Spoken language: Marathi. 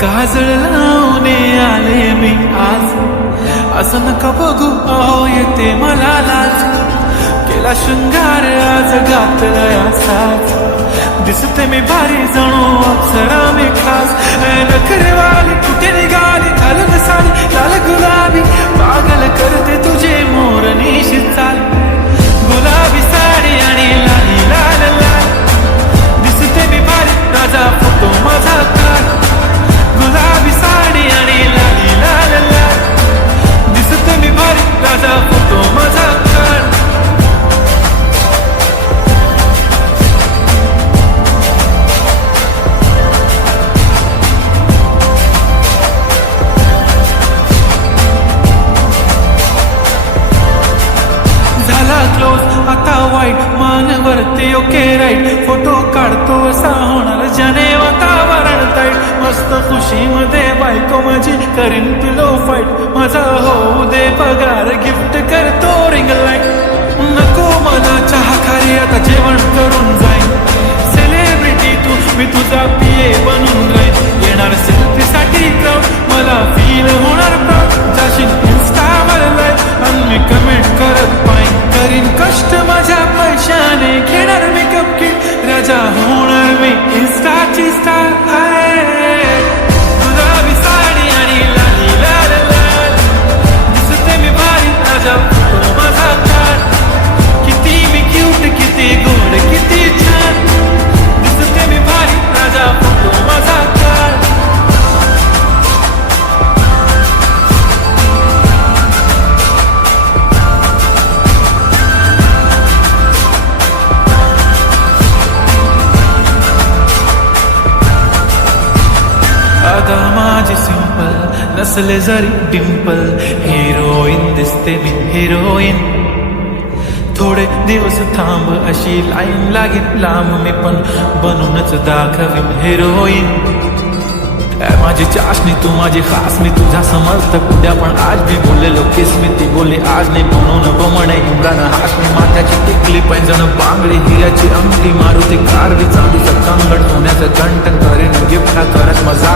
काजळ लावणे आले मी आज, असं नका बघू अहो येते मला लाज. केला शृंगार आज घातलाय असाच, दिसते मी भारी जणू अप्सरा मी खास. नखरेवाली कुठे निघाली घालून साडी लाल गुलाबी, पागल करते तुझे मोरनीशी चाल. गुलाबी साडी आणि लाली लाल लाल, दिसते मी भारी राजा फोटो माझा काढ. गुलाबी साडी आणि लाली लाल लाल, दिसते मी भारी राजा फोटो माझा काढ. क्लोज आता वाईट मानवरती ओके राईट, फोटो काढतो असा होणार ज्याने वातावरण ताईट. मस्त खुशीमध्ये बायको माझी करीन पिलो फाईट, माझा होऊ दे पगार गिफ्ट करतो रिंग लाईट. नको मला चहा खाली आता जेवण करून जाईन, सेलिब्रिटी तू मी तुझा पिये बनून राहीन. येणार सेल्फीसाठी क्राऊड मला फील होणार प्राऊड, जाशील इन्स्टावर लाईव्ह आणि मी कमेंट करत पाहिन. करीन कष्ट माझ्या पैशाने, घेणार मेकअप किट राजा होणार मी इन्स्टाची स्टार. गुलाबी साडी आणि लाली लाल लाल, दिसते मी भारी राजा फोटो माझा काढ. किती मी क्यूट किती गोड किती छान, दिसते मी भारी राजा फोटो माझा काढ. अदा माझी सिंपल नसले जरी डिंपल, हिरोईन दिसते मी हिरोईन. थोडे दिवस थांब अशी लाईन लागेल लांब, मी पण बनूनच दाखवीन हिरोईन. माझी चाशनी तू माझी खास, मी तुझा समर्थक उद्या पण आज मी बोललेलो किस मी ती बोलली आज नाही. बनवून बमणे इम्रान हाशमी, माथ्याची टिकली पैंजण बांगडी हिऱ्याची अंगठी, मारुती कारवी चांदीचं कंगण, सोन्याचं घंटन करेन गिफ्ट करत मजा